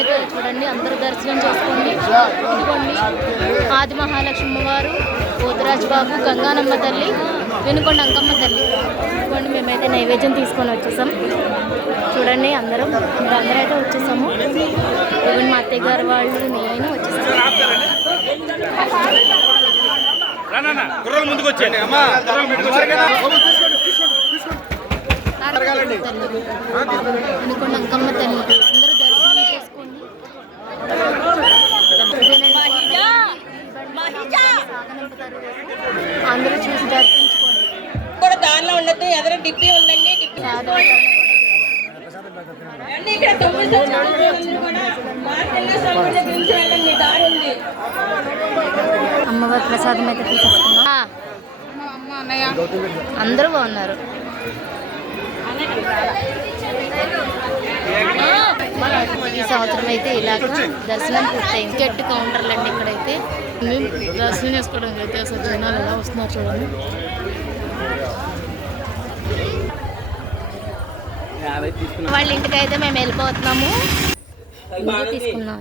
అయితే చూడండి, అందరూ దర్శనం చేసుకోండి. ఇదిగోండి ఆది మహాలక్ష్మి వారు, పోతురాజు బాబు, గంగానమ్మ తల్లి, వెనుకొండ అంకమ్మ తల్లి. ఇదిగోండి మేమైతే నైవేద్యం తీసుకొని వచ్చేసాం. చూడండి అందరూ అయితే వచ్చేసాము. ఇదిగోండి మా అత్తయ్య గారు వాళ్ళు, నేను వచ్చేసాము. వెనుకొండ అంకమ్మ తల్లి అందరూ దర్శనం చేసుకోండి. అందరూ చూసి దర్శించుకోండి. కూడా దానిలో ఉండదు, ఎదురు డిప్పి ఉందండి. అమ్మవారి ప్రసాదం అయితే తీసేసుకున్నా. అందరూ బాగున్నారు. ఈ సంవత్సరం అయితే ఇలాగ దర్శనం పూర్తయింది. గట్టి కౌంటర్లు అండి ఇక్కడైతే. దర్శనం చేసుకోవడానికి అయితే అసలు జనాలు ఎలా వస్తున్నారు చూడండి. వాళ్ళ ఇంటికి అయితే మేము వెళ్ళిపోతున్నాము. తీసుకున్నాం.